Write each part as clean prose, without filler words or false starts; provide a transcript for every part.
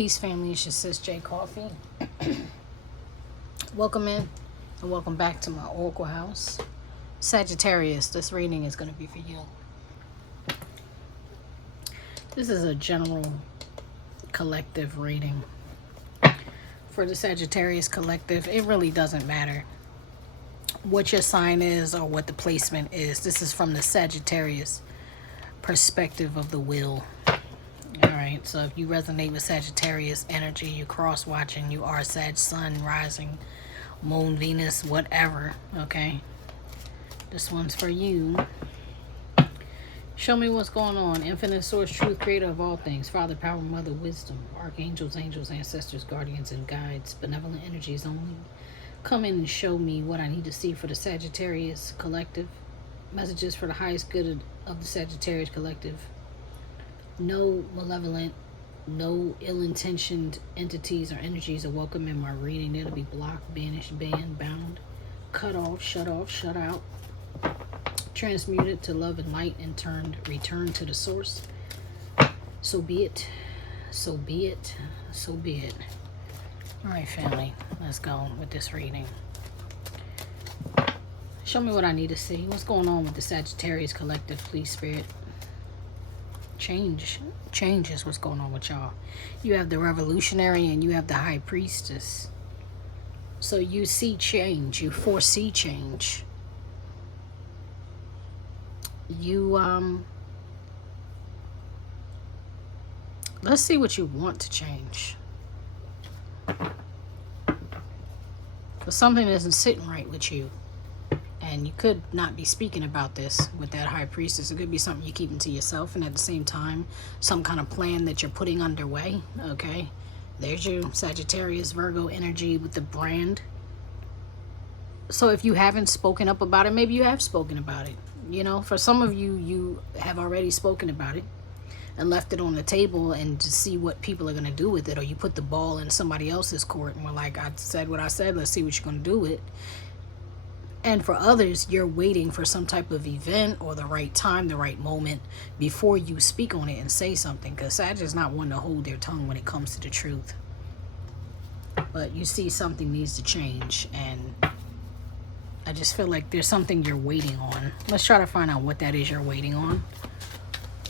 Peace, family. It's your sis j.coffee. Welcome in and welcome back to my Oracle house. Sagittarius, this reading is going to be for you. This is a general collective reading. For the Sagittarius collective, it really doesn't matter what your sign is or what the placement is. This is from the Sagittarius perspective of the will. Alright, so if you resonate with Sagittarius energy, you cross-watching, you are Sag Sun, rising, Moon, Venus, whatever, okay? This one's for you. Show me what's going on. Infinite source, truth, creator of all things. Father, power, mother, wisdom. Archangels, angels, ancestors, guardians, and guides. Benevolent energies only. Come in and show me what I need to see for the Sagittarius collective. Messages for the highest good of the Sagittarius collective. No malevolent, no ill-intentioned entities or energies are welcome in my reading. That'll be blocked, banished, banned, bound, cut off, shut out, transmuted to love and light, and returned to the source. So be it. So be it. So be it. All right, family. Let's go with this reading. Show me what I need to see. What's going on with the Sagittarius collective, please, Spirit? Change is what's going on with y'all. You have the revolutionary and you have the high priestess. So you see change, you foresee change. You let's see what you want to change. But something isn't sitting right with you. And you could not be speaking about this with that high priestess. It could be something you're keeping to yourself, and at the same time, some kind of plan that you're putting underway. Okay, there's your Sagittarius, Virgo energy with the brand. So if you haven't spoken up about it, maybe you have spoken about it. You know, for some of you, you have already spoken about it and left it on the table and to see what people are going to do with it. Or you put the ball in somebody else's court and we're like, I said what I said, let's see what you're going to do with it. And for others, you're waiting for some type of event or the right time, the right moment before you speak on it and say something. Because Sag is not one to hold their tongue when it comes to the truth. But you see something needs to change. And I just feel like there's something you're waiting on. Let's try to find out what that is you're waiting on.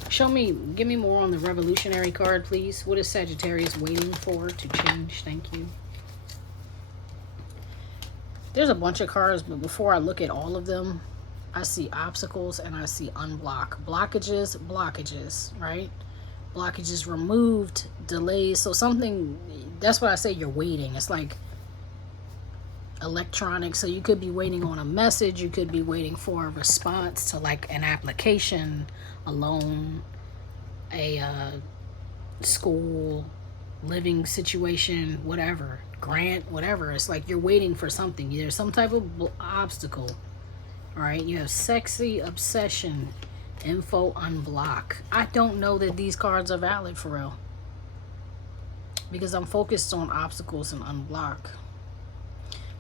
Show me, give me more on the revolutionary card, please. What is Sagittarius waiting for to change? Thank you. There's a bunch of cards, but before I look at all of them, I see obstacles and I see unblock. Blockages, right? Blockages removed, delays. So something, that's what I say you're waiting. It's like electronic. So you could be waiting on a message. You could be waiting for a response to like an application, a loan, a school, living situation, whatever. Grant, whatever. It's like you're waiting for something. There's some type of obstacle. All right, you have sexy obsession, info unblock. I don't know that these cards are valid for real, because I'm focused on obstacles and unblock.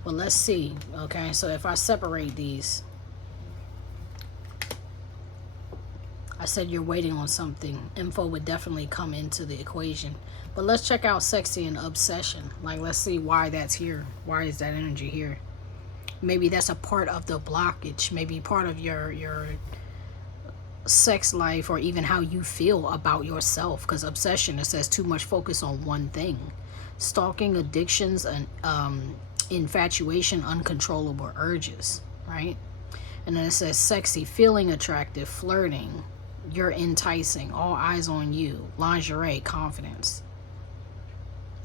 But let's see. Okay, so if I separate these, I said you're waiting on something. Info would definitely come into the equation. But let's check out sexy and obsession. Like, let's see why that's here. Why is that energy here? Maybe that's a part of the blockage. Maybe part of your sex life, or even how you feel about yourself. Because obsession, it says too much focus on one thing. Stalking, addictions, and infatuation, uncontrollable urges, right? And then it says sexy, feeling attractive, flirting, you're enticing, all eyes on you, lingerie, confidence.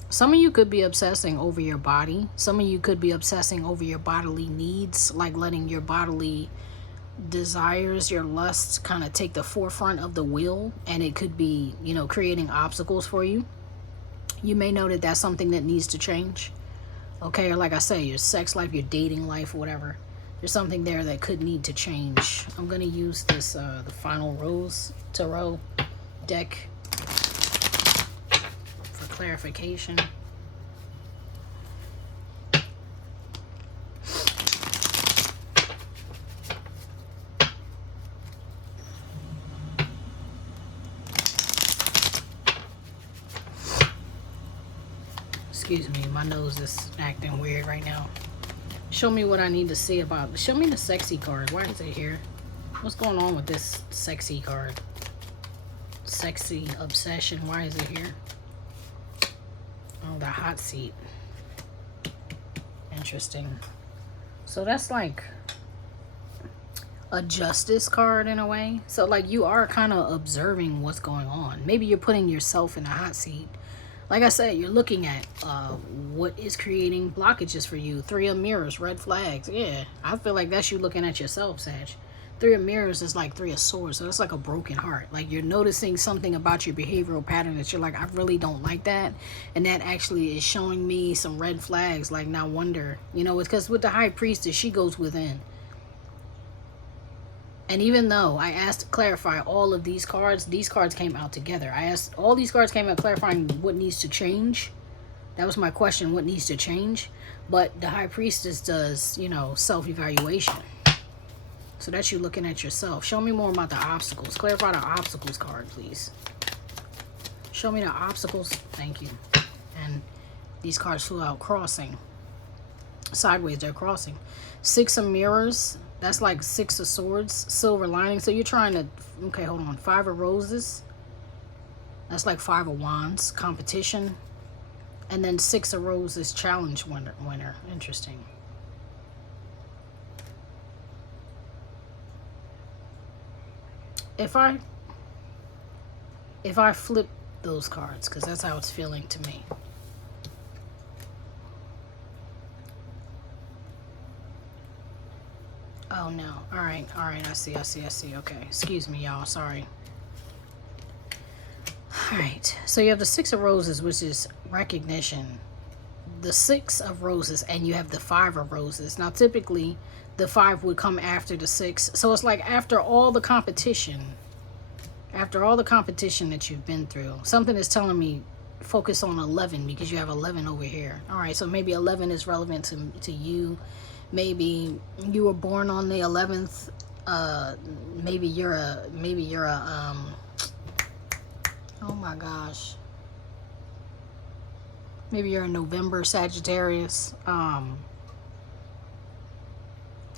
Some of you could be obsessing over your body. Some of you could be obsessing over your bodily needs, like letting your bodily desires, your lusts kind of take the forefront of the will. And it could be, you know, creating obstacles for you. You may know that that's something that needs to change. Okay, or like I say, your sex life, your dating life, whatever. There's something there that could need to change. I'm going to use this, the Final Rose Tarot deck for clarification. Excuse me, my nose is acting weird right now. Show me what I need to see about. Show me the sexy card. Why is it here? What's going on with this sexy card? Sexy obsession. Why is it here? Oh, the hot seat. Interesting. So that's like a justice card in a way. So like you are kind of observing what's going on. Maybe you're putting yourself in a hot seat. Like I said, you're looking at what is creating blockages for you. 3 of mirrors, red flags. Yeah, I feel like that's you looking at yourself, Sag. 3 of mirrors is like 3 of swords. So that's like a broken heart. Like you're noticing something about your behavioral pattern that you're like, I really don't like that. And that actually is showing me some red flags. Like, now wonder, you know, it's because with the high priestess, she goes within. And even though I asked to clarify all of these cards came out together. I asked, all these cards came out clarifying what needs to change. That was my question, what needs to change? But the high priestess does, you know, self-evaluation. So that's you looking at yourself. Show me more about the obstacles. Clarify the obstacles card, please. Show me the obstacles. Thank you. And these cards flew out crossing. Sideways, they're crossing. 6 of mirrors. That's like 6 of swords. Silver lining. So you're trying to... Okay, hold on. 5 of roses. That's like 5 of wands. Competition. And then 6 of roses. Challenge winner. Interesting. If I flip those cards, because that's how it's feeling to me. Oh no. All right, I see. Okay, excuse me, y'all. Sorry. All right, so you have the 6 of roses, which is recognition. The 6 of roses, and you have the 5 of roses. Now, typically, the 5 would come after the 6. So it's like after all the competition that you've been through, something is telling me focus on 11 because you have 11 over here. All right, so maybe 11 is relevant to you. Maybe you were born on the 11th. Maybe you're a oh my gosh. Maybe you're a November Sagittarius. I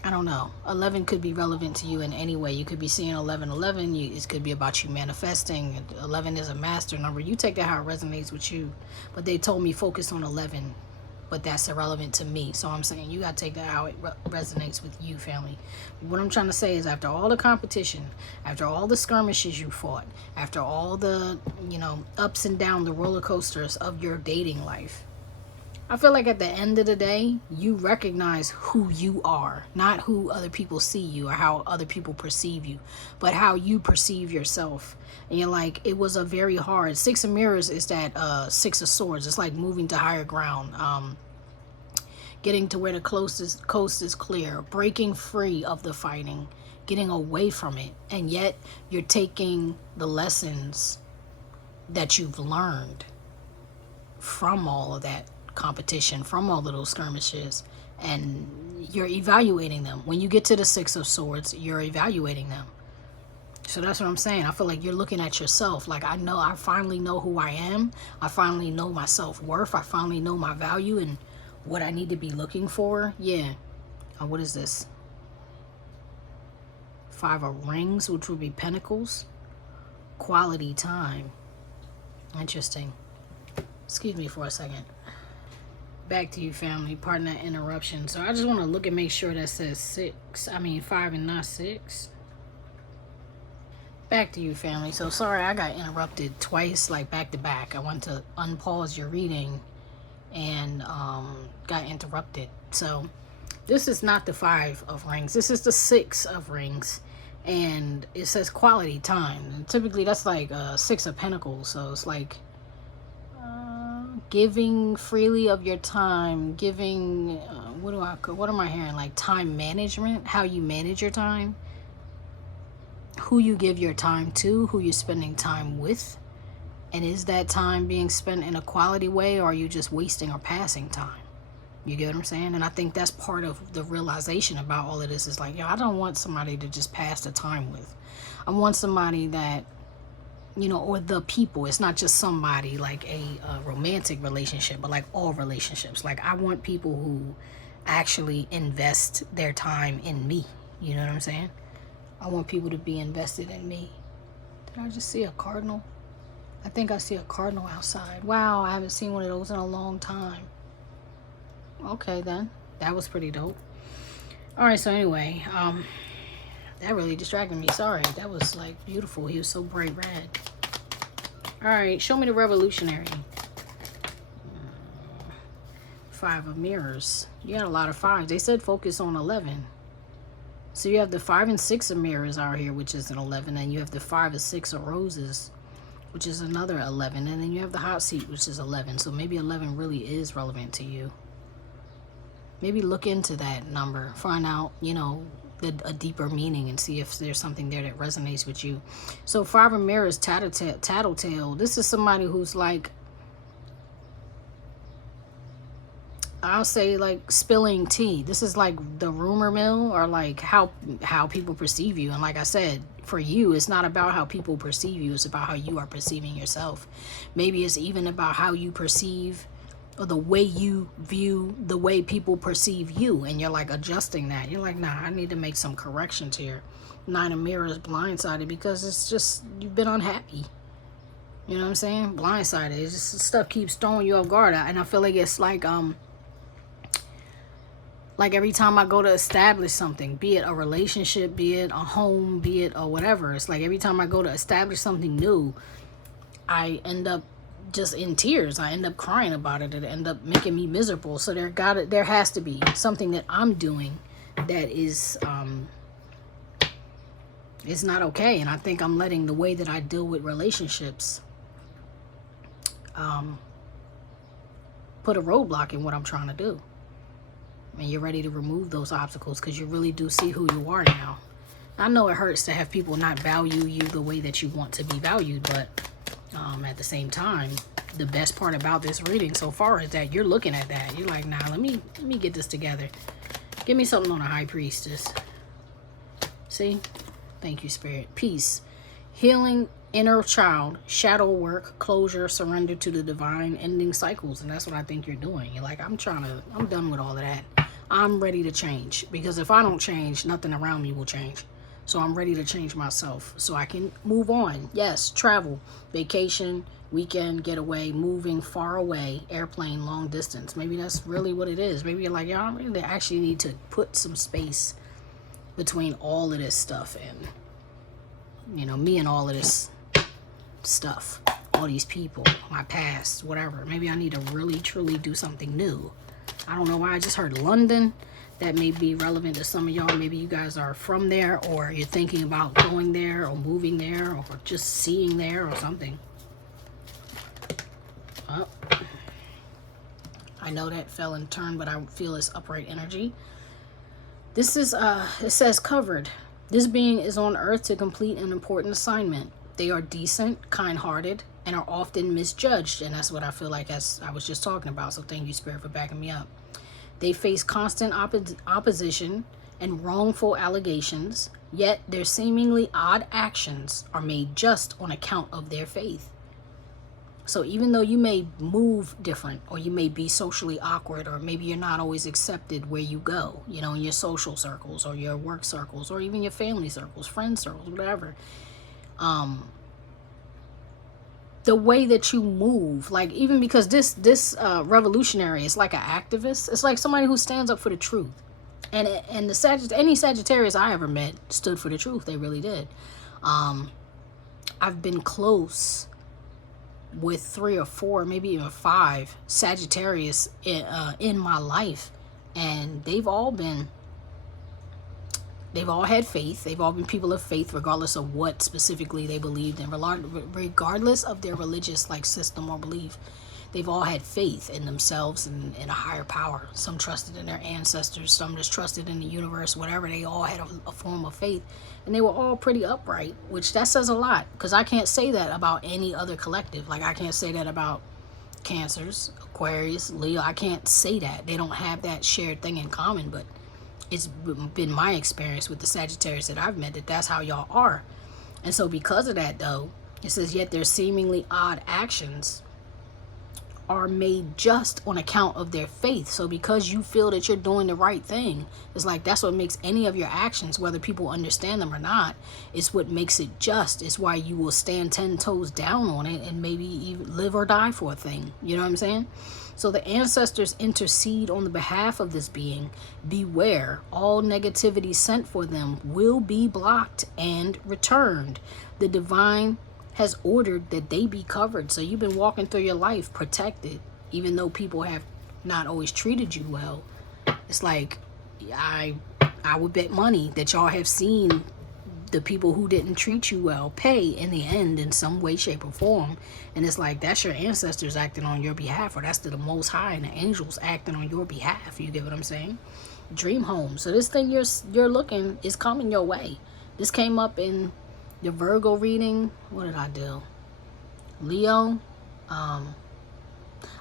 don't know. 11 could be relevant to you in any way. You could be seeing 1111. It could be about you manifesting. 11 is a master number. You take that how it resonates with you. But they told me focus on 11. But that's irrelevant to me. So I'm saying you got to take that how it resonates with you, family. What I'm trying to say is after all the competition, after all the skirmishes you fought, after all the, you know, ups and downs, the roller coasters of your dating life, I feel like at the end of the day, you recognize who you are, not who other people see you or how other people perceive you, but how you perceive yourself. And you're like, it was a very hard. 6 of mirrors is that 6 of swords. It's like moving to higher ground, getting to where the coast is clear, breaking free of the fighting, getting away from it. And yet you're taking the lessons that you've learned from all of that competition, from all of those skirmishes, and you're evaluating them. When you get to the 6 of swords, you're evaluating them. So that's what I'm saying. I feel like you're looking at yourself. Like, I finally know who I am. I finally know my self-worth. I finally know my value and what I need to be looking for. Yeah. What is this? 5 of rings, which would be pentacles. Quality time. Interesting. Excuse me for a second. Back to you, family. Pardon that interruption. So I just want to look and make sure that says 5 and not 6. Back to you, family. So sorry I got interrupted twice, like back to back. I went to unpause your reading and got interrupted. So this is not the 5 of rings. This is the 6 of rings. And it says quality time. And typically that's like 6 of pentacles. So it's like giving freely of your time, giving, what am I hearing? Like time management, how you manage your time, who you give your time to, who you're spending time with, and is that time being spent in a quality way, or are you just wasting or passing time? You get what I'm saying? And I think that's part of the realization about all of this is like, yo, I don't want somebody to just pass the time with. I want somebody that you know, or the people. It's not just somebody, like a romantic relationship, but like all relationships. Like, I want people who actually invest their time in me. You know what I'm saying? I want people to be invested in me. Did I just see a cardinal? I think I see a cardinal outside. Wow, I haven't seen one of those in a long time. Okay, then. That was pretty dope. Alright, so anyway, that really distracted me. Sorry, that was like beautiful. He was so bright red. Alright, show me the revolutionary. 5 of mirrors. You got a lot of 5s. They said focus on 11. So you have the 5 and 6 of mirrors out here, which is an 11. And you have the 5 and 6 of roses, which is another 11. And then you have the hot seat, which is 11. So maybe 11 really is relevant to you. Maybe look into that number. Find out, you know, a deeper meaning and see if there's something there that resonates with you. So 5 of mirrors, tattletale. This is somebody who's like, I'll say like spilling tea. This is like the rumor mill, or like how people perceive you. And like I said, for you, it's not about how people perceive you. It's about how you are perceiving yourself. Maybe it's even about how you perceive, or the way you view the way people perceive you, and you're like adjusting that. You're like, nah, I need to make some corrections here. 9 of mirrors, blindsided, because it's just, you've been unhappy. You know what I'm saying? Blindsided. It's just stuff keeps throwing you off guard. And I feel like it's like every time I go to establish something, be it a relationship, be it a home, be it or whatever, it's like every time I go to establish something new, I end up just in tears. I end up crying about it. It end up making me miserable. So there has to be something that I'm doing that is not okay. And I think I'm letting the way that I deal with relationships put a roadblock in what I'm trying to do. And you're ready to remove those obstacles because you really do see who you are now. I know it hurts to have people not value you the way that you want to be valued, but at the same time, the best part about this reading so far is that you're looking at that. You're like, nah, let me get this together. Give me something on a high priestess. See? Thank you, Spirit. Peace. Healing inner child, shadow work, closure, surrender to the divine, ending cycles. And that's what I think you're doing. You're like, I'm done with all of that. I'm ready to change, because if I don't change, nothing around me will change. So I'm ready to change myself so I can move on. Yes, travel, vacation, weekend, getaway, moving far away, airplane, long distance. Maybe that's really what it is. Maybe you're like, y'all really actually need to put some space between all of this stuff and, you know, me and all of this stuff, all these people, my past, whatever. Maybe I need to really, truly do something new. I don't know why I just heard London. That may be relevant to some of y'all. Maybe you guys are from there, or you're thinking about going there or moving there or just seeing there or something. Oh. I know that fell in turn, but I feel it's upright energy. This is, it says covered. This being is on earth to complete an important assignment. They are decent, kind-hearted, and are often misjudged. And that's what I feel like, as I was just talking about. So thank you, Spirit, for backing me up. They face constant opposition and wrongful allegations, yet their seemingly odd actions are made just on account of their faith. So even though you may move different, or you may be socially awkward, or maybe you're not always accepted where you go, you know, in your social circles or your work circles or even your family circles, friend circles, whatever, the way that you move, like, even because this revolutionary is like an activist. It's like somebody who stands up for the truth. And any Sagittarius I ever met stood for the truth. They really did. I've been close with 3 or 4, maybe even 5 Sagittarius in my life, and they've all had faith. They've all been people of faith, regardless of what specifically they believed in, regardless of their religious system or belief. They've all had faith in themselves and in a higher power. Some trusted in their ancestors, some just trusted in the universe, whatever. They all had a form of faith, and they were all pretty upright, which that says a lot, because I can't say that about any other collective. Like, I can't say that about Cancers, Aquarius, Leo. I can't say that. They don't have that shared thing in common, but it's been my experience with the Sagittarius that I've met that's how y'all are. And so because of that, though, It says, yet their seemingly odd actions are made just on account of their faith. So because you feel that you're doing the right thing, it's like that's what makes any of your actions, whether people understand them or not, it's what makes it just. It's why you will stand 10 toes down on it and maybe even live or die for a thing. You know what I'm saying? So the ancestors intercede on the behalf of this being. Beware, all negativity sent for them will be blocked and returned. The divine has ordered that they be covered. So you've been walking through your life protected, even though people have not always treated you well. It's like, I would bet money that y'all have seen the people who didn't treat you well pay in the end in some way, shape, or form. And it's like, that's your ancestors acting on your behalf, or that's the Most High and the angels acting on your behalf. You get what I'm saying? Dream home. So this thing you're looking is coming your way. This came up in the Virgo reading. What did I do? Leo.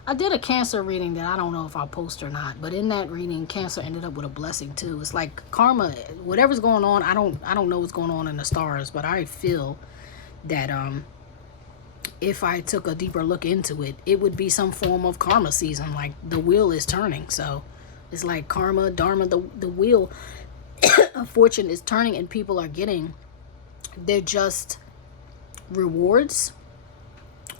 I did a Cancer reading that I don't know if I'll post or not, but in that reading, Cancer ended up with a blessing too. It's like karma, whatever's going on, I don't know what's going on in the stars, but I feel that if I took a deeper look into it, it would be some form of karma season. Like the wheel is turning, so it's like karma, dharma, the wheel of fortune is turning, and people are getting, they're just rewards,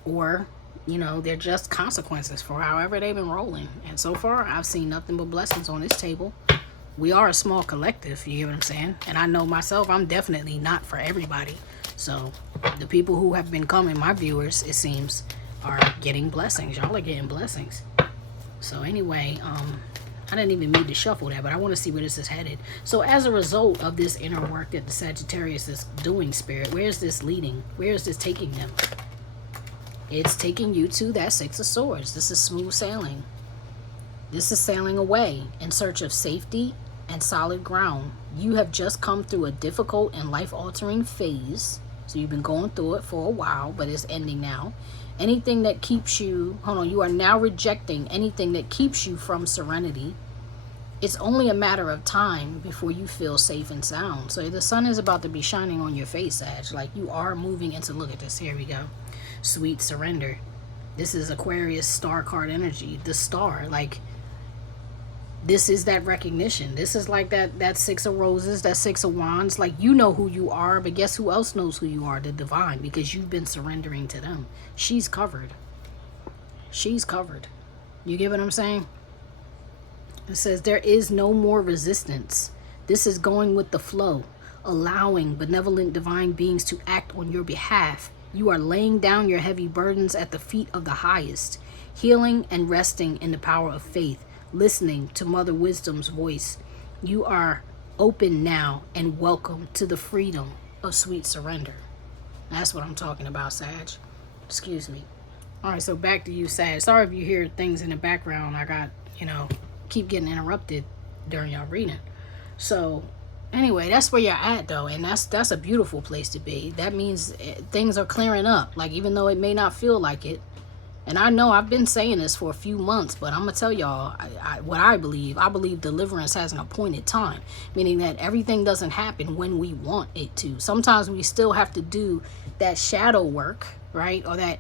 or you know, they're just consequences for however they've been rolling. And so far, I've seen nothing but blessings on this table. We are a small collective, you get what I'm saying? And I know myself, I'm definitely not for everybody. So the people who have been coming, my viewers, it seems, are getting blessings. Y'all are getting blessings. So anyway, I didn't even mean to shuffle that, but I want to see where this is headed. So as a result of this inner work that the Sagittarius is doing, Spirit, where is this leading? Where is this taking them? It's taking you to that Six of Swords. This is smooth sailing. This is sailing away in search of safety and solid ground. You have just come through a difficult and life-altering phase. So you've been going through it for a while, but it's ending now. Anything that keeps you, you are now rejecting anything that keeps you from serenity. It's only a matter of time before you feel safe and sound. So the sun is about to be shining on your face, Sag. Like you are moving into, look at this, here we go. Sweet surrender. This is Aquarius star card energy. The star, like this is that recognition. This is like that Six of Roses, that Six of Wands. Like you know who you are, but guess who else knows who you are? The divine, because you've been surrendering to them. She's covered. She's covered. You get what I'm saying? It says there is no more resistance. This is going with the flow, allowing benevolent divine beings to act on your behalf. You are laying down your heavy burdens at the feet of the highest, healing and resting in the power of faith, listening to Mother Wisdom's voice. You are open now and welcome to the freedom of sweet surrender. That's what I'm talking about, Sag. Excuse me. All right, so back to you, Sag. Sorry if you hear things in the background. I got, keep getting interrupted during y'all reading. So anyway, that's where you're at though, and that's a beautiful place to be. That means things are clearing up, like even though it may not feel like it. And I know I've been saying this for a few months, but I'm gonna tell y'all what I believe. I believe deliverance has an appointed time, meaning that everything doesn't happen when we want it to. Sometimes we still have to do that shadow work, right, or that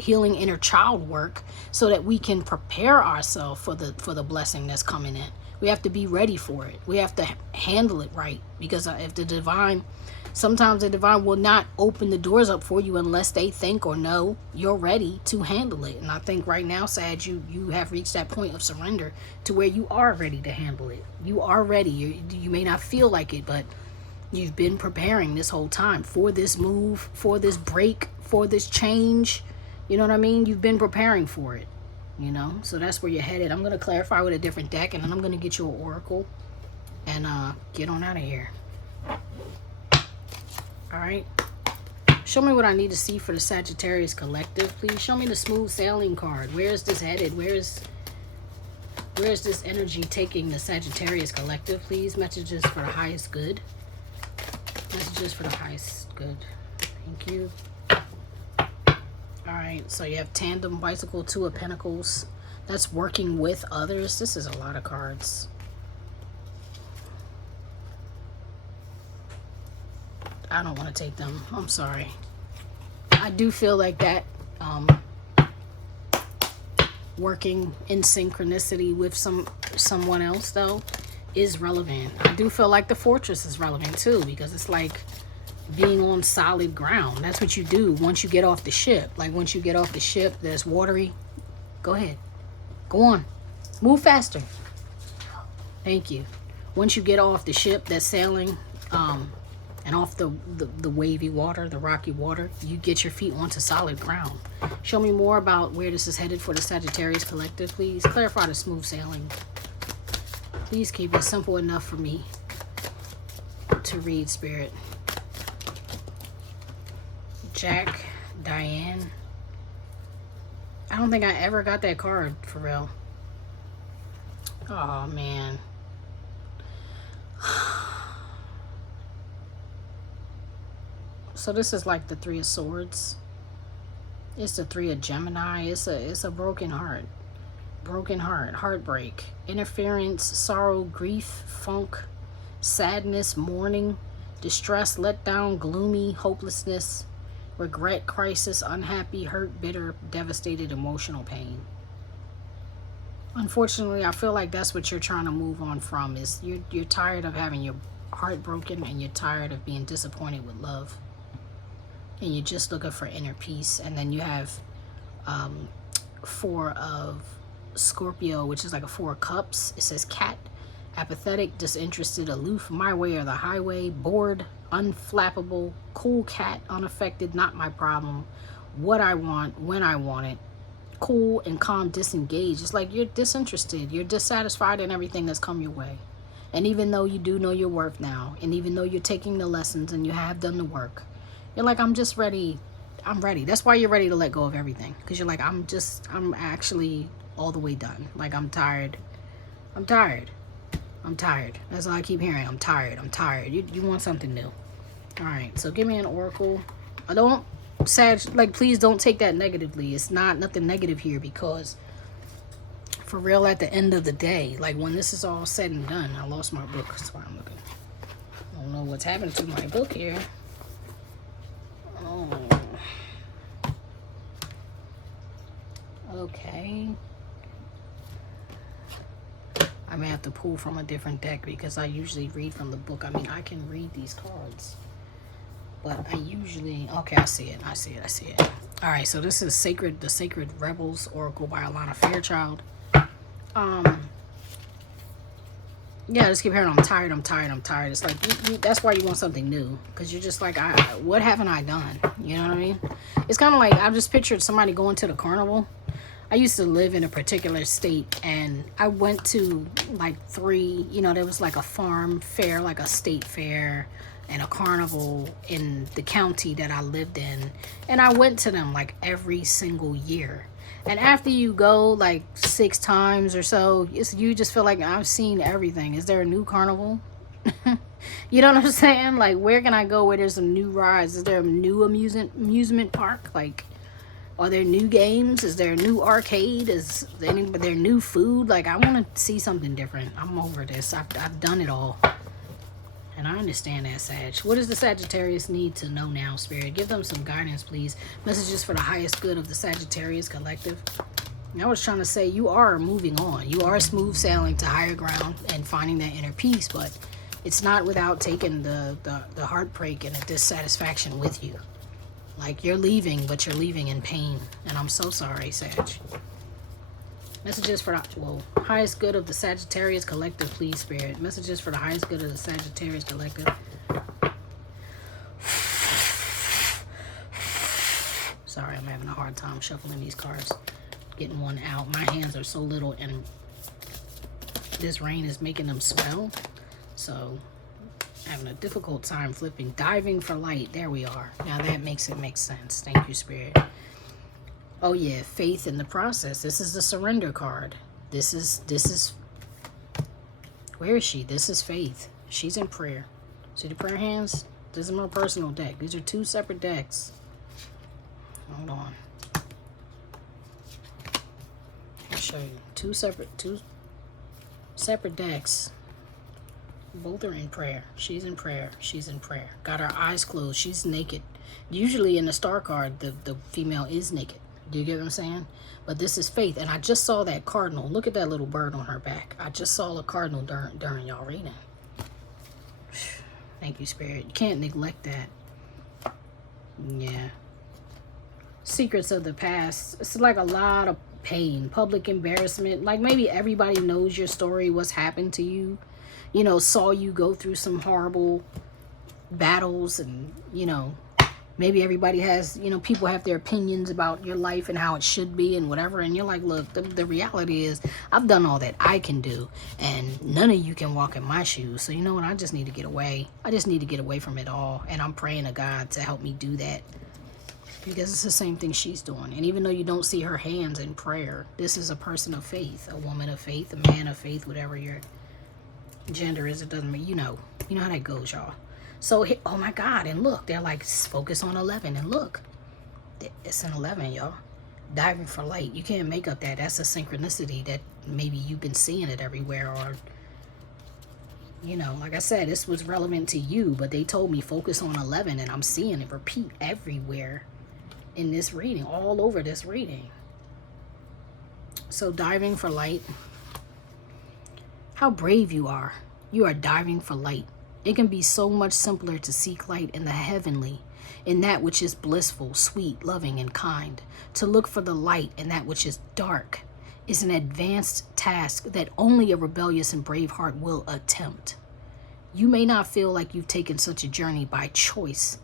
healing inner child work, so that we can prepare ourselves for the blessing that's coming in. We have to be ready for it. We have to handle it right, because if the divine, sometimes the divine will not open the doors up for you unless they think or know you're ready to handle it. And I think right now, Sag, you have reached that point of surrender to where you are ready to handle it. You are ready. You may not feel like it, but you've been preparing this whole time for this move, for this break, for this change. You know what I mean? You've been preparing for it. So that's where you're headed. I'm going to clarify with a different deck, and then I'm going to get you an oracle and get on out of here. All right. Show me what I need to see for the Sagittarius collective, please. Show me the smooth sailing card. Where is this headed? Where is this energy taking the Sagittarius collective, please? Messages for the highest good. Messages for the highest good. Thank you. All right, so you have Tandem, Bicycle, Two of Pentacles. That's working with others. This is a lot of cards. I don't want to take them. I'm sorry. I I do feel like that working in synchronicity with someone else though is relevant. I do feel like the fortress is relevant too, because it's like being on solid ground. That's what you do once you get off the ship. Like once you get off the ship that's watery, go ahead, go on, move faster. Thank you. Once you get off the ship that's sailing and off the wavy water, the rocky water, you get your feet onto solid ground. Show me more about where this is headed for the Sagittarius collective, please. Clarify the smooth sailing. Please keep it simple enough for me to read, Spirit. Jack, Diane. I don't think I ever got that card, for real. Oh, man. So this is like the Three of Swords. It's the Three of Gemini. It's a broken heart. Broken heart, heartbreak, interference, sorrow, grief, funk, sadness, mourning, distress, letdown, gloomy, hopelessness, regret, crisis, unhappy, hurt, bitter, devastated, emotional pain. Unfortunately, I feel like that's what you're trying to move on from. Is you're tired of having your heart broken, and you're tired of being disappointed with love, and you're just looking for inner peace. And then you have Four of Scorpio, which is like a Four of Cups. It says cat, apathetic, disinterested, aloof, my way or the highway, bored, unflappable, cool cat, unaffected, not my problem, what I want, when I want it, cool and calm, disengaged. It's like you're disinterested, you're dissatisfied in everything that's come your way. And even though you do know your worth now, and even though you're taking the lessons and you have done the work, you're like, I'm just ready. I'm ready. That's why you're ready to let go of everything, because you're like, I'm actually all the way done. Like, I'm tired. I'm tired. I'm tired. That's all I keep hearing. I'm tired. I'm tired. You want something new. All right. So give me an oracle. I don't, like, please don't take that negatively. It's not nothing negative here, because for real, at the end of the day, like when this is all said and done, I lost my book. That's why I'm looking. I don't know what's happened to my book here. Oh. Okay. I may have to pull from a different deck, because I usually read from the book. I mean, I can read these cards, but I usually... Okay, I see it. I see it. I see it. All right, so this is the Sacred Rebels Oracle by Alana Fairchild. Yeah, I just keep hearing, I'm tired, I'm tired, I'm tired. It's like, that's why you want something new, because you're just like, what haven't I done? You know what I mean? It's kind of like, I've just pictured somebody going to the carnival. I used to live in a particular state, and I went to like 3, you know, there was like a farm fair, like a state fair, and a carnival in the county that I lived in. And I went to them like every single year. And after you go like 6 times or so, you just feel like, I've seen everything. Is there a new carnival? You know what I'm saying? Like, where can I go where there's some new rides? Is there a new amusement park? Like, are there new games? Is there a new arcade? Is there new food? Like, I want to see something different. I'm over this. I've done it all. And I understand that, Sag. What does the Sagittarius need to know now, Spirit? Give them some guidance, please. Messages for the highest good of the Sagittarius collective. I was trying to say, you are moving on. You are smooth sailing to higher ground and finding that inner peace, but it's not without taking the heartbreak and the dissatisfaction with you. Like, you're leaving, but you're leaving in pain. And I'm so sorry, Sag. Messages for the highest good of the Sagittarius collective, please, Spirit. Messages for the highest good of the Sagittarius collective. Sorry, I'm having a hard time shuffling these cards. Getting one out. My hands are so little, and this rain is making them swell. So, having a difficult time flipping. Diving for light. There we are. Now that makes it make sense. Thank you, Spirit. Oh yeah, faith in the process. This is the surrender card. This is where is she? This is faith. She's in prayer. See the prayer hands? This is my personal deck. These are 2 separate decks. Hold on. I'll show you. 2 separate decks. Both are in prayer. She's in prayer. She's in prayer. Got her eyes closed. She's naked. Usually in the star card, the female is naked. Do you get what I'm saying? But this is faith. And I just saw that cardinal. Look at that little bird on her back. I just saw a cardinal during y'all reading. Thank you, Spirit. You can't neglect that. Yeah. Secrets of the past. It's like a lot of pain, public embarrassment. Like maybe everybody knows your story, what's happened to you. You know, saw you go through some horrible battles, and, you know, maybe everybody has, you know, people have their opinions about your life and how it should be and whatever. And you're like, look, the reality is I've done all that I can do, and none of you can walk in my shoes. So you know what? I just need to get away. I just need to get away from it all. And I'm praying to God to help me do that, because it's the same thing she's doing. And even though you don't see her hands in prayer, this is a person of faith, a woman of faith, a man of faith, whatever your gender is. It doesn't mean, you know how that goes, y'all. So, oh my God, and look, they're like, focus on 11, and look, it's an 11, y'all. Diving for light. You can't make up that. That's a synchronicity that maybe you've been seeing it everywhere, or, you know, like I said, this was relevant to you, but they told me focus on 11, and I'm seeing it repeat everywhere in this reading, all over this reading. So diving for light. How brave you are. You are diving for light. It can be so much simpler to seek light in the heavenly, in that which is blissful, sweet, loving, and kind. To look for the light in that which is dark is an advanced task that only a rebellious and brave heart will attempt. You may not feel like you've taken such a journey by choice.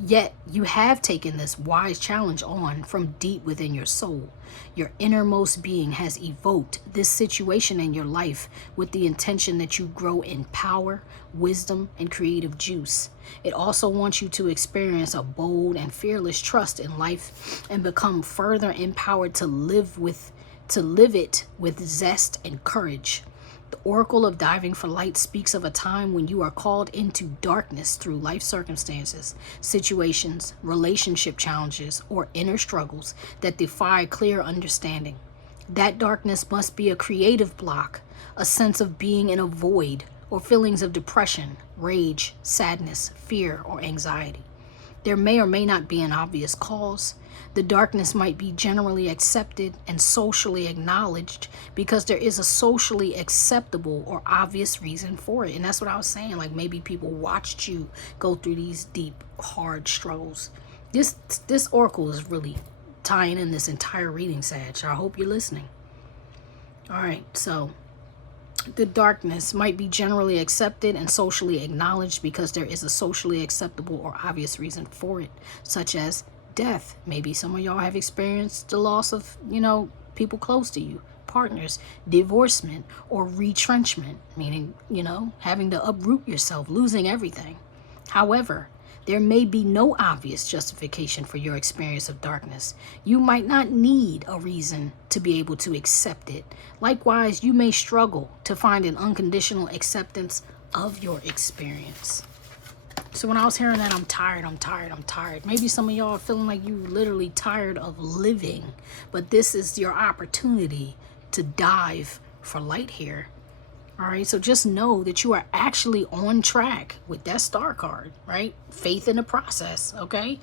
Yet you have taken this wise challenge on from deep within your soul. Your innermost being has evoked this situation in your life with the intention that you grow in power, wisdom, and creative juice. It also wants you to experience a bold and fearless trust in life and become further empowered to live it with zest and courage. The Oracle of Diving for Light speaks of a time when you are called into darkness through life circumstances, situations, relationship challenges, or inner struggles that defy clear understanding. That darkness must be a creative block, a sense of being in a void, or feelings of depression, rage, sadness, fear, or anxiety. There may or may not be an obvious cause. The darkness might be generally accepted and socially acknowledged because there is a socially acceptable or obvious reason for it. And that's what I was saying. Like maybe people watched you go through these deep, hard struggles. This oracle is really tying in this entire reading, Sag. I hope you're listening. All right, so the darkness might be generally accepted and socially acknowledged because there is a socially acceptable or obvious reason for it, such as death. Maybe some of y'all have experienced the loss of, people close to you, partners, divorcement, or retrenchment, meaning, having to uproot yourself, losing everything. However, there may be no obvious justification for your experience of darkness. You might not need a reason to be able to accept it. Likewise, you may struggle to find an unconditional acceptance of your experience. So when I was hearing that, I'm tired. Maybe some of y'all are feeling like you literally tired of living, but this is your opportunity to dive for light here. All right, so just know that you are actually on track with that star card, right? Faith in the process, okay?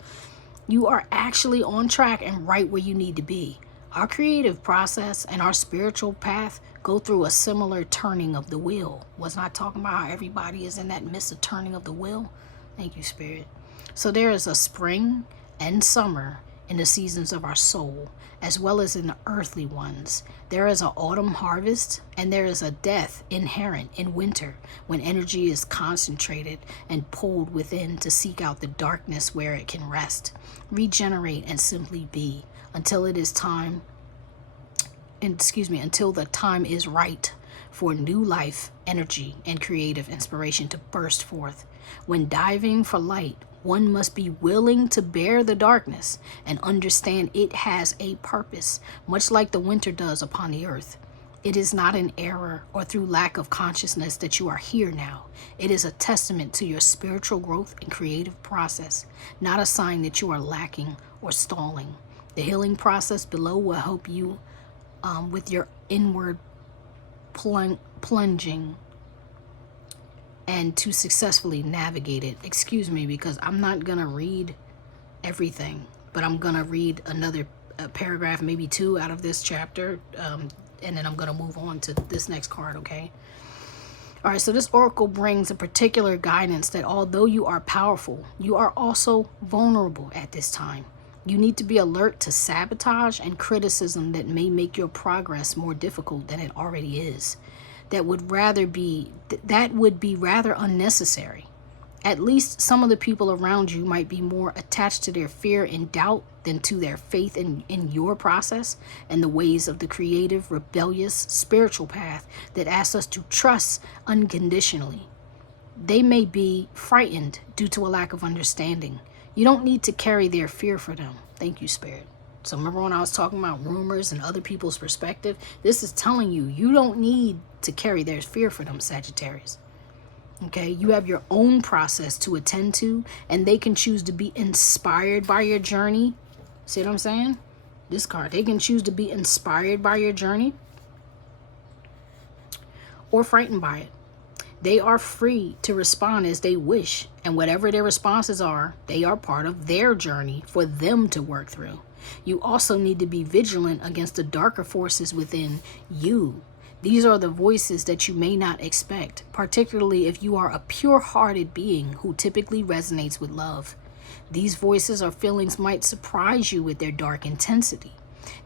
You are actually on track and right where you need to be. Our creative process and our spiritual path go through a similar turning of the wheel. Was not talking about how everybody is in that midst of turning of the wheel. Thank you, Spirit. So there is a spring and summer in the seasons of our soul, as well as in the earthly ones. There is an autumn harvest, and there is a death inherent in winter, when energy is concentrated and pulled within to seek out the darkness where it can rest, regenerate, and simply be, until it is time, until the time is right for new life, energy, and creative inspiration to burst forth. When diving for light, one must be willing to bear the darkness and understand it has a purpose, much like the winter does upon the earth. It is not an error or through lack of consciousness that you are here now. It is a testament to your spiritual growth and creative process, not a sign that you are lacking or stalling. The healing process below will help you with your inward plunging and to successfully navigate it. Excuse me, because I'm not going to read everything, but I'm going to read another paragraph, maybe 2 out of this chapter, and then I'm going to move on to this next card, okay? All right, so this oracle brings a particular guidance that although you are powerful, you are also vulnerable at this time. You need to be alert to sabotage and criticism that may make your progress more difficult than it already is. That would be rather unnecessary. At least some of the people around you might be more attached to their fear and doubt than to their faith in your process and the ways of the creative, rebellious, spiritual path that asks us to trust unconditionally. They may be frightened due to a lack of understanding. You don't need to carry their fear for them. Thank you, Spirit. So remember when I was talking about rumors and other people's perspective? This is telling you, you don't need to carry their fear for them, Sagittarius. Okay, you have your own process to attend to, and they can choose to be inspired by your journey. See what I'm saying? This card, they can choose to be inspired by your journey or frightened by it. They are free to respond as they wish, and whatever their responses are, they are part of their journey for them to work through. You also need to be vigilant against the darker forces within you. These are the voices that you may not expect, particularly if you are a pure-hearted being who typically resonates with love. These voices or feelings might surprise you with their dark intensity.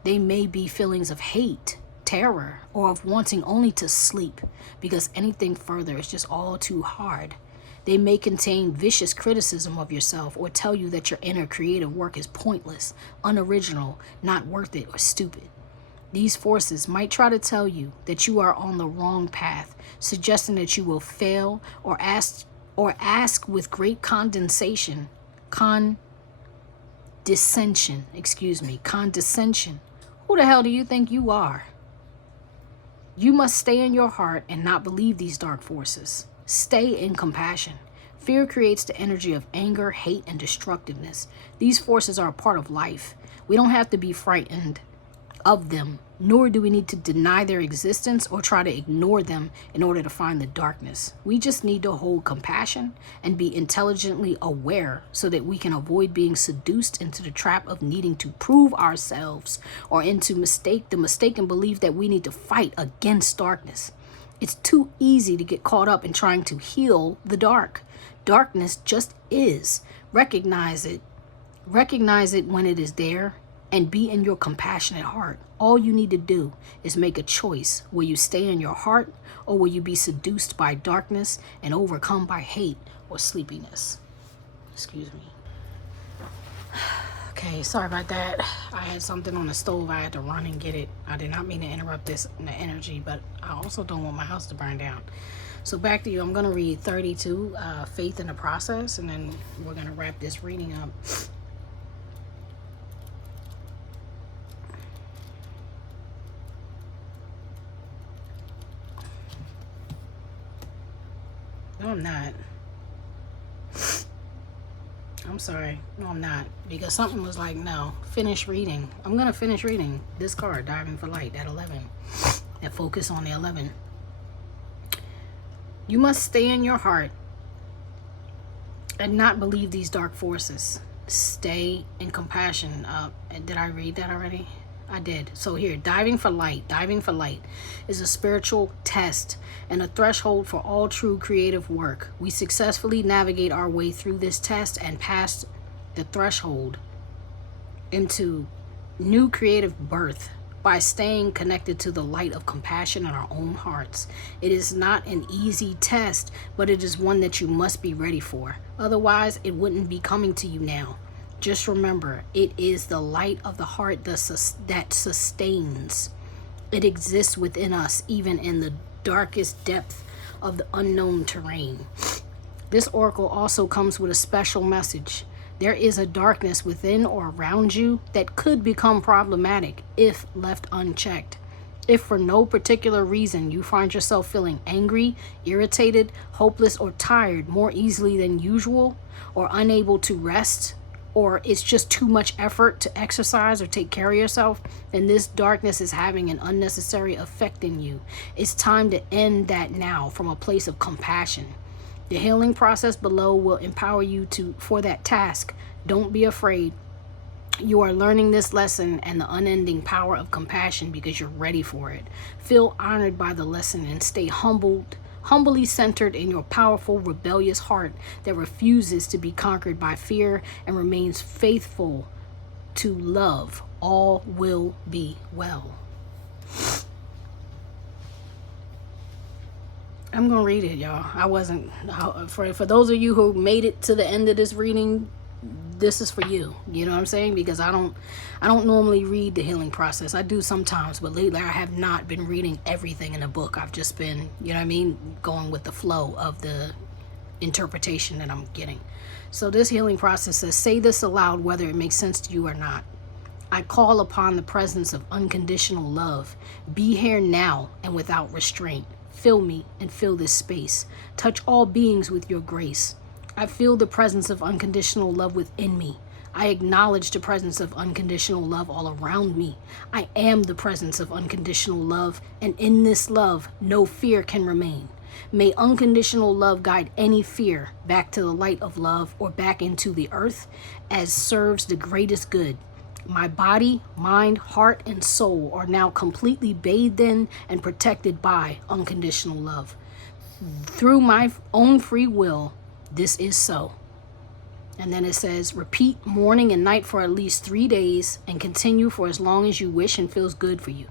They may be feelings of hate, terror, or of wanting only to sleep because anything further is just all too hard. They may contain vicious criticism of yourself or tell you that your inner creative work is pointless, unoriginal, not worth it, or stupid. These forces might try to tell you that you are on the wrong path, suggesting that you will fail or ask with great condescension. Who the hell do you think you are? You must stay in your heart and not believe these dark forces. Stay in compassion. Fear creates the energy of anger, hate, and destructiveness. These forces are a part of life. We don't have to be frightened of them, nor do we need to deny their existence or try to ignore them in order to find the darkness. We just need to hold compassion and be intelligently aware so that we can avoid being seduced into the trap of needing to prove ourselves or into the mistaken belief that we need to fight against darkness. It's too easy to get caught up in trying to heal the dark. Darkness just is. Recognize it when it is there, and be in your compassionate heart. All you need to do is make a choice. Will you stay in your heart, or will you be seduced by darkness and overcome by hate or sleepiness? Excuse me. Okay, sorry about that. I had something on the stove. I had to run and get it. I did not mean to interrupt the energy, but I also don't want my house to burn down. So back to you. I'm going to read 32, Faith in the Process, and then we're going to wrap this reading up. No, I'm not. I'm sorry. No, I'm not. Because something was like, no, finish reading. I'm going to finish reading this card, Diving for Light, that 11. That focus on the 11. You must stay in your heart and not believe these dark forces. Stay in compassion. Did I read that already? I did. So here, diving for light is a spiritual test and a threshold for all true creative work. We successfully navigate our way through this test and pass the threshold into new creative birth by staying connected to the light of compassion in our own hearts. It is not an easy test, but it is one that you must be ready for. Otherwise, it wouldn't be coming to you now. Just remember, it is the light of the heart that sustains. It exists within us, even in the darkest depth of the unknown terrain. This oracle also comes with a special message. There is a darkness within or around you that could become problematic if left unchecked. If for no particular reason you find yourself feeling angry, irritated, hopeless, or tired more easily than usual, or unable to rest, or it's just too much effort to exercise or take care of yourself, then this darkness is having an unnecessary effect in you. It's time to end that now from a place of compassion. The healing process below will empower you for that task. Don't be afraid. You are learning this lesson and the unending power of compassion because you're ready for it. Feel honored by the lesson and stay humbly centered in your powerful, rebellious heart that refuses to be conquered by fear and remains faithful to love. All will be well. I'm going to read it, y'all. I wasn't, for those of you who made it to the end of this reading, this is for you. You know what I'm saying? Because I don't normally read the healing process. I do sometimes, but lately I have not been reading everything in the book. I've just been, you know what I mean, going with the flow of the interpretation that I'm getting. So this healing process says, say this aloud whether it makes sense to you or not. I call upon the presence of unconditional love. Be here now and without restraint. Fill me and fill this space. Touch all beings with your grace. I feel the presence of unconditional love within me. I acknowledge the presence of unconditional love all around me. I am the presence of unconditional love, and in this love, no fear can remain. May unconditional love guide any fear back to the light of love or back into the earth as serves the greatest good. My body, mind, heart, and soul are now completely bathed in and protected by unconditional love. Through my own free will, this is so. And then it says, repeat morning and night for at least 3 days and continue for as long as you wish and feels good for you.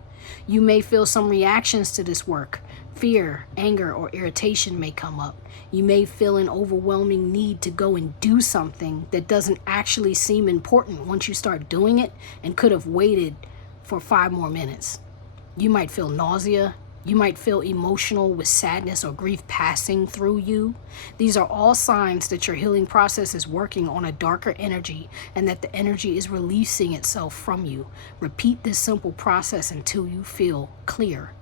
You may feel some reactions to this work. Fear, anger, or irritation may come up. You may feel an overwhelming need to go and do something that doesn't actually seem important once you start doing it and could have waited for 5 more minutes. You might feel nausea. You might feel emotional with sadness or grief passing through you. These are all signs that your healing process is working on a darker energy and that the energy is releasing itself from you. Repeat this simple process until you feel clear.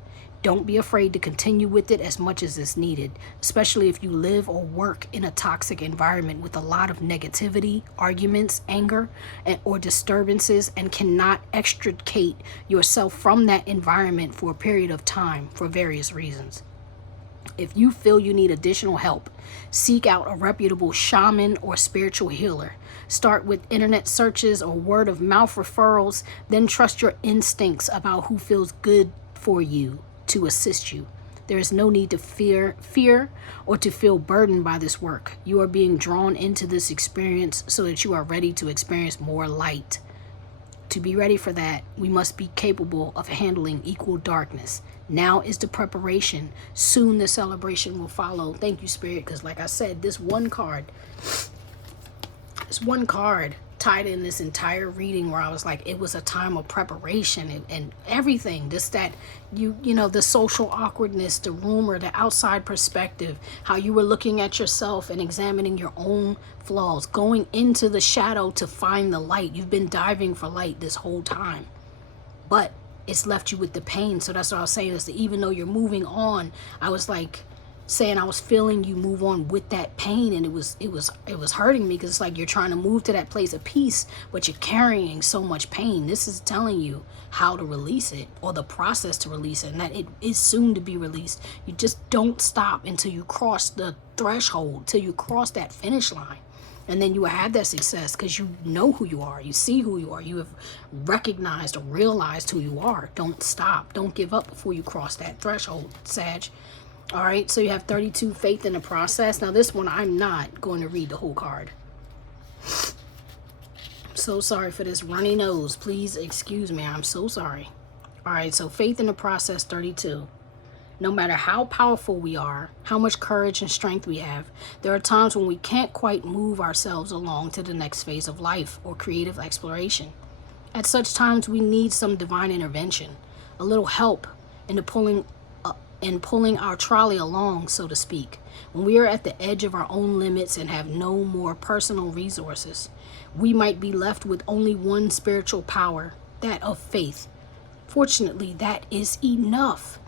Don't be afraid to continue with it as much as is needed, especially if you live or work in a toxic environment with a lot of negativity, arguments, anger, or disturbances, and cannot extricate yourself from that environment for a period of time for various reasons. If you feel you need additional help, seek out a reputable shaman or spiritual healer. Start with internet searches or word of mouth referrals, then trust your instincts about who feels good for you to assist you. There is no need to fear or to feel burdened by this work. You are being drawn into this experience so that you are ready to experience more light. To be ready for that, we must be capable of handling equal darkness. Now is the preparation. Soon the celebration will follow. Thank you, Spirit, because like I said, this one card tied in this entire reading where I was like, it was a time of preparation and everything. Just that you know, the social awkwardness, the rumor, the outside perspective, how you were looking at yourself and examining your own flaws, going into the shadow to find the light. You've been diving for light this whole time, but it's left you with the pain. So that's what I was saying, is that even though you're moving on, I was like saying I was feeling you move on with that pain, and it was hurting me, because it's like you're trying to move to that place of peace, but you're carrying so much pain. This is telling you how to release it, or the process to release it, and that it is soon to be released. You just don't stop until you cross the threshold, till you cross that finish line. And then you will have that success because you know who you are. You see who you are. You have recognized or realized who you are. Don't stop. Don't give up before you cross that threshold, Sag. All right, so you have 32, faith in the process. Now this one, I'm not going to read the whole card. I'm so sorry for this runny nose. Please excuse me. I'm so sorry. All right, so faith in the process, 32. No matter how powerful we are, how much courage and strength we have, there are times when we can't quite move ourselves along to the next phase of life or creative exploration. At such times, we need some divine intervention, a little help in pulling our trolley along, so to speak. When we are at the edge of our own limits and have no more personal resources, we might be left with only one spiritual power, that of faith. Fortunately, that is enough.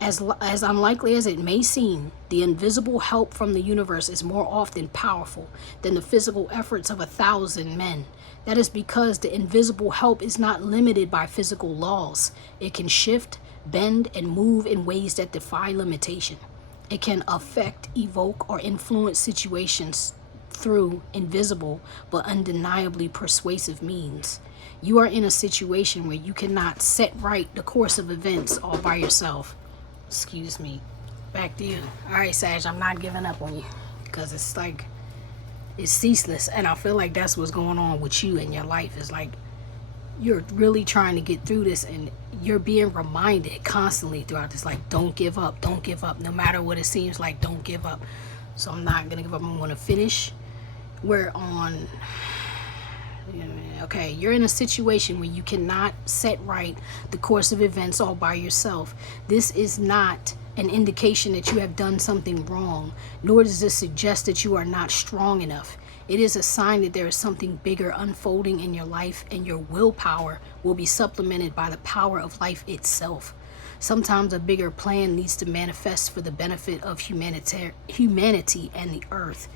As unlikely as it may seem, the invisible help from the universe is more often powerful than the physical efforts of 1,000 men. That is because the invisible help is not limited by physical laws. It can shift, bend, and move in ways that defy limitation. It can affect, evoke, or influence situations through invisible but undeniably persuasive means. You are in a situation where you cannot set right the course of events all by yourself. Excuse me. Back to you. All right, Sag, I'm not giving up on you because it's like, it's ceaseless. And I feel like that's what's going on with you in your life. It's like you're really trying to get through this, and you're being reminded constantly throughout this, like, don't give up, don't give up. No matter what it seems like, don't give up. So I'm not going to give up. I'm going to finish. We're on, okay, you're in a situation where you cannot set right the course of events all by yourself. This is not an indication that you have done something wrong, nor does this suggest that you are not strong enough. It is a sign that there is something bigger unfolding in your life, and your willpower will be supplemented by the power of life itself. Sometimes a bigger plan needs to manifest for the benefit of humanity and the earth.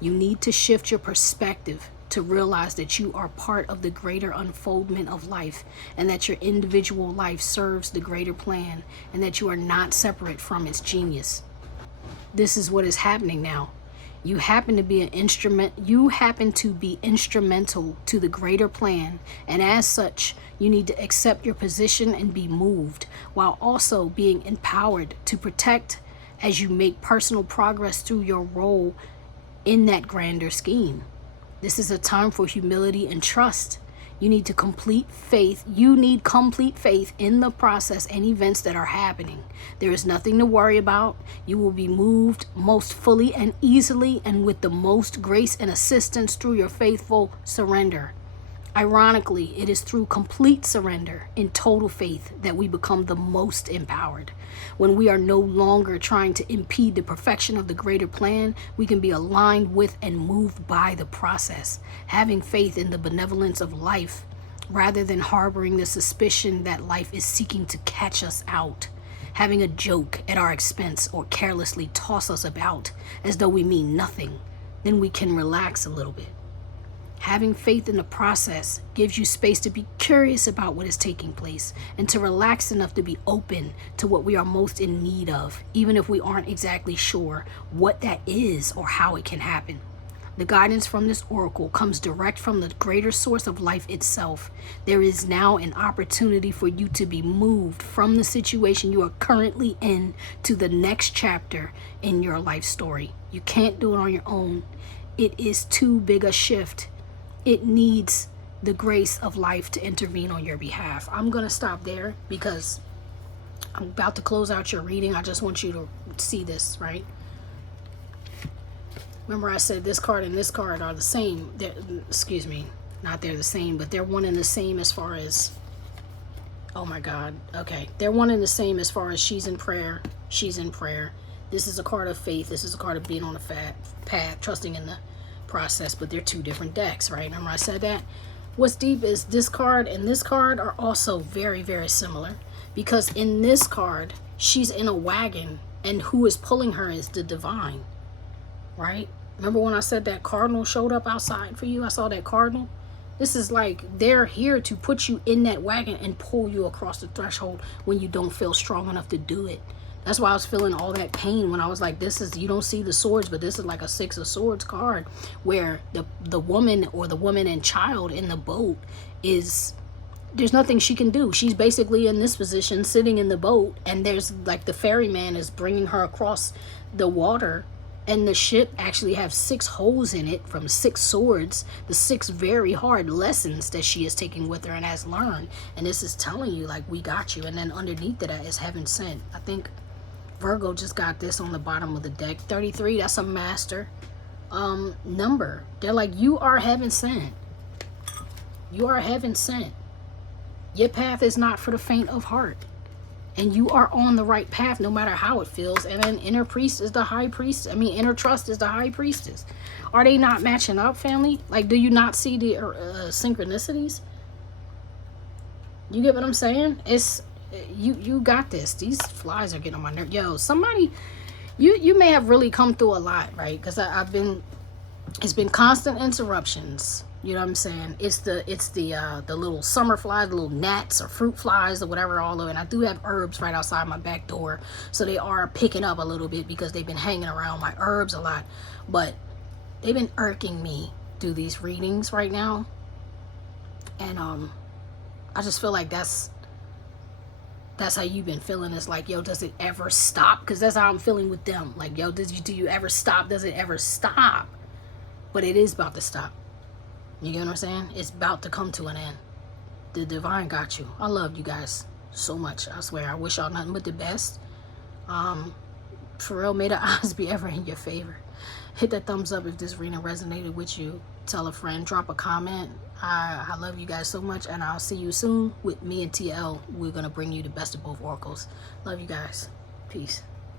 You need to shift your perspective to realize that you are part of the greater unfoldment of life, and that your individual life serves the greater plan, and that you are not separate from its genius. This is what is happening now. You happen to be instrumental to the greater plan, and as such, you need to accept your position and be moved, while also being empowered to protect as you make personal progress through your role in that grander scheme. This is a time for humility and trust. You need complete faith in the process and events that are happening. There is nothing to worry about. You will be moved most fully and easily, and with the most grace and assistance through your faithful surrender. Ironically, it is through complete surrender in total faith that we become the most empowered. When we are no longer trying to impede the perfection of the greater plan, we can be aligned with and moved by the process, having faith in the benevolence of life, rather than harboring the suspicion that life is seeking to catch us out, having a joke at our expense, or carelessly toss us about as though we mean nothing. Then we can relax a little bit. Having faith in the process gives you space to be curious about what is taking place, and to relax enough to be open to what we are most in need of, even if we aren't exactly sure what that is or how it can happen. The guidance from this oracle comes direct from the greater source of life itself. There is now an opportunity for you to be moved from the situation you are currently in to the next chapter in your life story. You can't do it on your own. It is too big a shift. It needs the grace of life to intervene on your behalf. I'm going to stop there because I'm about to close out your reading. I just want you to see this, right? Remember I said this card and this card are the same. Excuse me, not they're the same, but they're one and the same as far as, oh my God, okay. They're one and the same as far as she's in prayer, she's in prayer. This is a card of faith. This is a card of being on a path, trusting in the process, but they're two different decks, right? Remember I said that? What's deep is this card and this card are also very, very similar, because in this card, she's in a wagon, and who is pulling her is the divine, right? Remember when I said that cardinal showed up outside for you? I saw that cardinal. This is like they're here to put you in that wagon and pull you across the threshold when you don't feel strong enough to do it. That's why I was feeling all that pain when I was like, this is, you don't see the swords, but this is like a 6 of swords card, where the woman or the woman and child in the boat is, there's nothing she can do. She's basically in this position, sitting in the boat, and there's like the ferryman is bringing her across the water, and the ship actually has 6 holes in it from 6 swords, the 6 very hard lessons that she is taking with her and has learned. And this is telling you, like, we got you. And then underneath that is heaven sent. I think Virgo just got this on the bottom of the deck. 33, that's a master number. They're like, you are heaven sent. You are heaven sent. Your path is not for the faint of heart. And you are on the right path no matter how it feels. And then inner priest is the high priest. I mean, inner trust is the high priestess. Are they not matching up, family? Like, do you not see the synchronicities? You get what I'm saying? It's, you got this. These flies are getting on my nerve. Yo, somebody, you may have really come through a lot, right? Because it's been constant interruptions. You know what I'm saying? It's the little summer flies, the little gnats or fruit flies or whatever, all of it. And I do have herbs right outside my back door, so they are picking up a little bit because they've been hanging around my herbs a lot. But they've been irking me through these readings right now, and I just feel like that's how you've been feeling. It's like, yo, does it ever stop? Because that's how I'm feeling with them. Like, yo, do you ever stop? Does it ever stop? But it is about to stop. You get what I'm saying? It's about to come to an end. The divine got you. I love you guys so much. I swear. I wish y'all nothing but the best. For real, may the odds be ever in your favor. Hit that thumbs up if this reading resonated with you. Tell a friend. Drop a comment. I love you guys so much, and I'll see you soon with me and TL. We're going to bring you the best of both oracles. Love you guys. Peace.